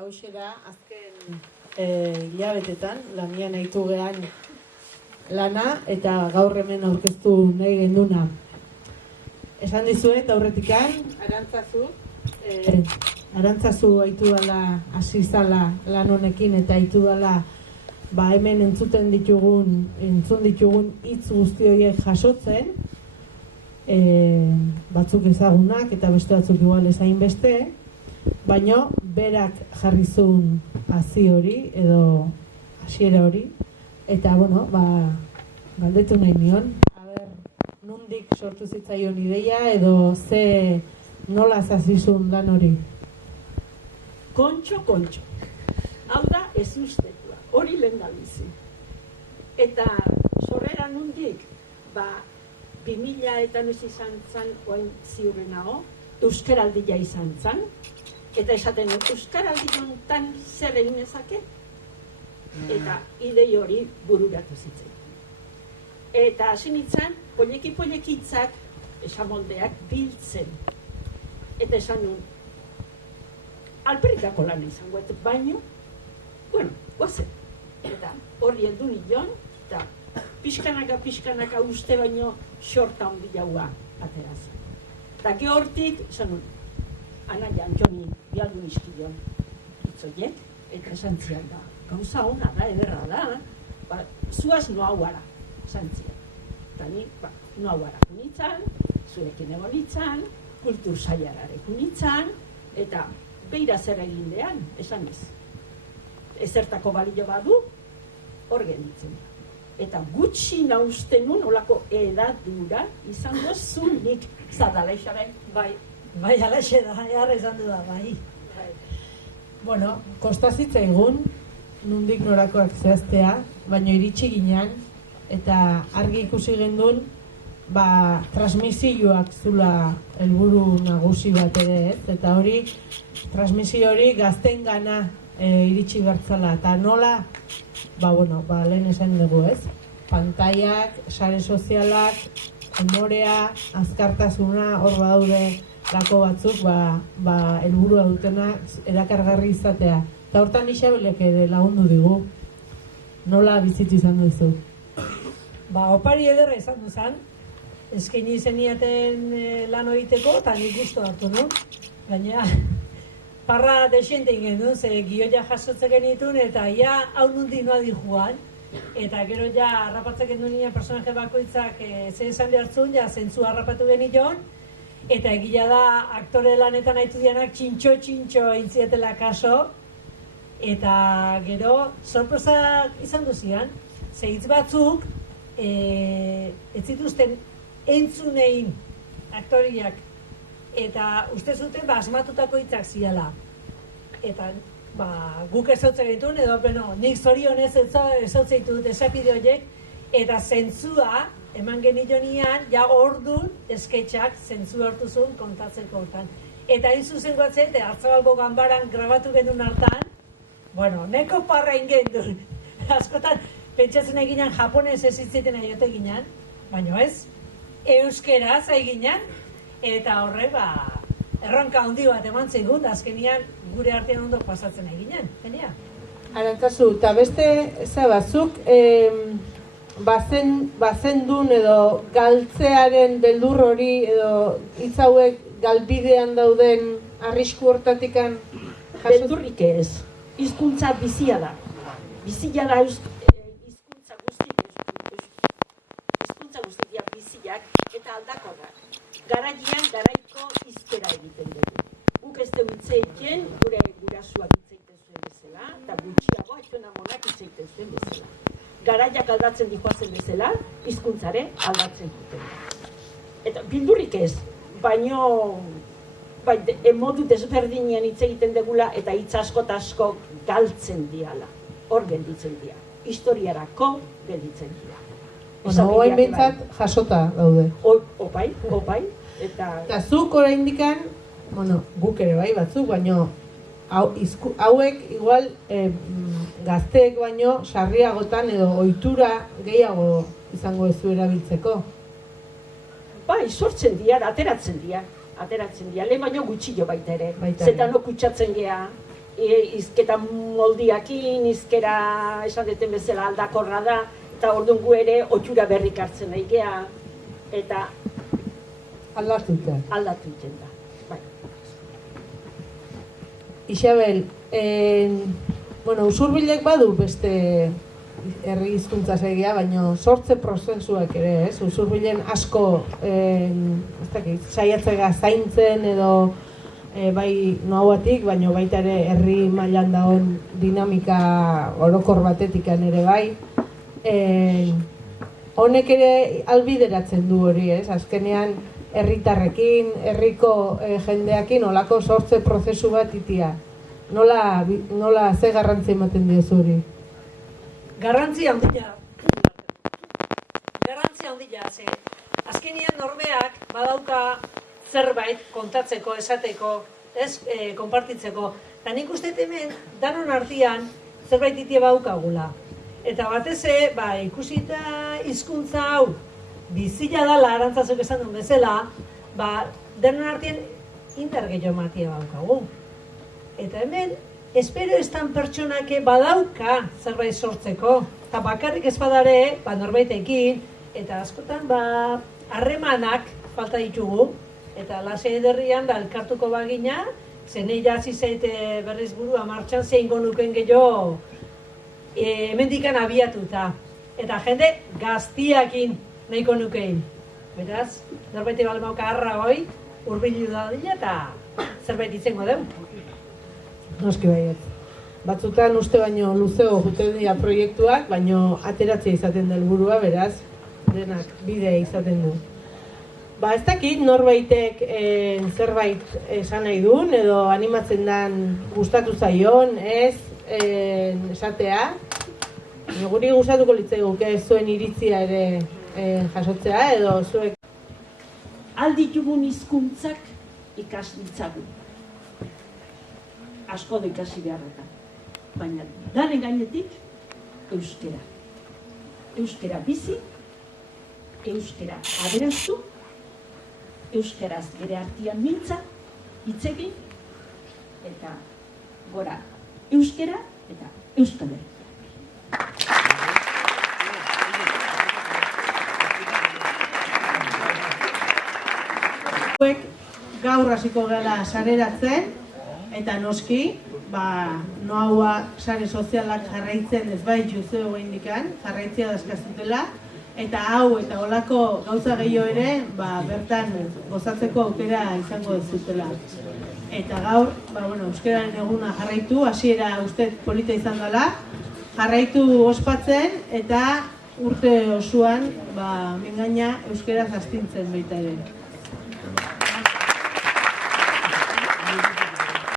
eta hoxe da azken hilabetetan lanian aitu gehan lana eta gaur hemen aurkeztu nahi genduna. Esan dizuet aurretikan Arantzazu aitu dala hasi zala lan honekin eta aitu dala hemen entzun ditugun hitz guzti horiek jasotzen, batzuk ezagunak eta beste batzuk igual ezain beste, baina berak jarri zuen hasi hori edo hasiera hori eta galdetu nahi nion, nondik sortu zitzaion ideia edo nola zazizun lan hori? Kontxo. Hau da ez ustetua, hori lehen da bizi. Eta sorrera nondik, 2000 eta noiz izan zan, oain ziurrenago, euskaraldia izan zan, eta esaten euskaraldi jontan zer egin ezake? Eta idei hori bururatu zitzen. Eta hasi nintzen, poleki-polekitzak, esamoldeak biltzen. Eta esan nuen, alperritako lan izango, eta baino, guazen. Eta horri heldu nion, eta pixkanaka uste baino xorta hondi jaua aterazen. Eta gehortik, esan nuen, anaian, joni, bialdu nizkion, itzoiek, eta esan zian da, gauza hona da, ederra da, zuaz noauara, esan zian. Eta ni, noauara kunitzan, zurekin egon nitzan, kultur saiararek unitzan, eta beira zer egin dean, esan ez. Ezertako balio badu, hor genditzen. Eta gutxi nausten nun, olako edadura, izango zunik zadala isaren. Bai, alaxe da, jarra izan du da, bai. Bueno, kostazitza egun, nondik norakoak zehaztea, baina iritsi ginean, eta argi ikusi gendun, transmisioak zula helburu nagusi bat ere, ez? Eta hori, transmisio hori gazten gana iritsi bertzala. Eta nola, lehen esan dugu, ez? Pantaiak, sare sozialak, humorea, azkartasuna, hor badaude lako batzuk, helburua dutena erakargarri izatea. Eta hortan Isabelek ere lagundu digu. Nola bizitu izan duzu? Opari ederra izan duzan, eskaini zeniaten lan egiteko, eta nik gustu hartu nun. Gaina, parra desiente ingen duen, ze gioia jasotzen genitun, eta hau nundi noa di joan, eta gero harrapatzen genuen nien personaje bakoitzak ze esan behartzun, zentzu harrapatu genion, eta egia da aktore lanetan haitu dianak txintxo intziatela kaso, eta gero sorpresa izan duzian, ze hitz batzuk, ez zituzten entzunein aktoriak eta uste zuten asmatutako hitzak ziala eta guk ezautzen dituen edo nik zorionez ezautzen ditut esapide horiek eta zentzua eman genionean ordun esketxak zentzua hartu zuen kontatzeko hortan eta hain zuzen goatzen eta Hartzabalgo ganbaran grabatu genuen hartan neko parra ingendun askotan pentsatzen eginan japonez ez hitziten aiote ginen baina ez euskeraz eginan eta horre erronka handi bat eman zeigun azkenian gure artean ondo pasatzen eginen, genia? Arantzazu, eta beste batzuk bazendun edo galtzearen beldur hori edo hitz hauek galbidean dauden arrisku hortatikan beldurrik ez, hizkuntza bizia da hizkuntza guztia biziak eta aldakorrak garaiko hizkera egiten dugu. Guk ez dugu hitzeiten, gure gurasuak hitzeiten zuen bezala, eta gutxiago aituen amonak hitzeiten zuen bezala. Garaiak aldatzen dihoazen bezala, hizkuntzare aldatzen duten. Eta bildurrik ez, baino modu desberdinen hitz egiten degula eta hitz asko eta asko galtzen diala. Hor gelditzen dira. Historiarako gelditzen dira. Oain behintzat jasota daude. Opai. Eta zuk oraindikan, guk ere bai batzuk, baino hauek igual gazteek baino sarriagotan edo ohitura gehiago izango ez du erabiltzeko. Sortzen dira, ateratzen dira, lehen baino gutxillo baita ere. Zetan okutsatzen gea, izketa moldiakin, izkera esan deten bezala aldakorra da, eta orduan gu ere otxura berrik hartzen nahi gea, eta Aldatu dute. aldatu egiten da. Bai. Isabel, bueno, usurbilek badu beste herri hizkuntza segia, baina sortze prozesuak ere, ez? Usurbilen asko, ez dakit, saiatzega zaintzen edo bai noauatik, baina baita ere herri mailan dagoen dinamika orokor batetikan ere bai. Honek ere albideratzen du hori, ez? Azkenean herritarrekin, herriko jendeakin olako sortze prozesu bat itia. Nola ze garrantzi ematen diozu hori? Garrantzi handia. Garrantzi handia, ze azkenean norbeak badauka zerbait kontatzeko, esateko, ez konpartitzeko. Eta nik uste hemen, danon artean, zerbait itie baukagula. Eta batez, ikusita hizkuntza hau, bizila dala, arantzazuk esan duen bezala, danon artean indar gehiago matia baukagu. Eta hemen, espero estan pertsonake badauka zerbait sortzeko. Eta bakarrik ez badare, norbaitekin, eta askotan harremanak falta ditugu. Eta lasai ederrian elkartuko bagina, zenei hasi zaite berriz burua martxan zeingo nuken gehiago hemendikan abiatuta. Eta jende gaztiakin nahiko nukein. Beraz, norbaite balmauka harra hoi, hurbildu dadila eta zerbait izango dugu. Noski baiet. Batzutan uste baino luzeo juten dira proiektuak, baino ateratzea izaten da helburua, beraz, denak bide izaten du. Ez dakit norbaitek zerbait esan nahi duen, edo animatzen den gustatu zaion, ez, esatea. Guri gustatuko litzaiguke zuen iritzia ere jasotzea, edo zuek Alditugun hizkuntzak ikas ditzagun. Asko da ikasi beharretan. Baina daren gainetik, euskera. Euskera bizi, euskera aberastu, euskeraz bere artean mintza, hitz egin, eta gora euskera eta Euskal Herria. Gaur hasiko gela sareratzen, eta noski, noaua sare sozialak jarraitzen ez baitu zeu indikan, jarraitzea dazkazutela, eta hau eta olako gauza gehiago ere, bertan gozatzeko aukera izango dezutela. Eta gaur, euskararen eguna jarraitu, hasiera uste polita izan dela, jarraitu ospatzen eta urte osoan, mingaina euskaraz astintzen baita ere.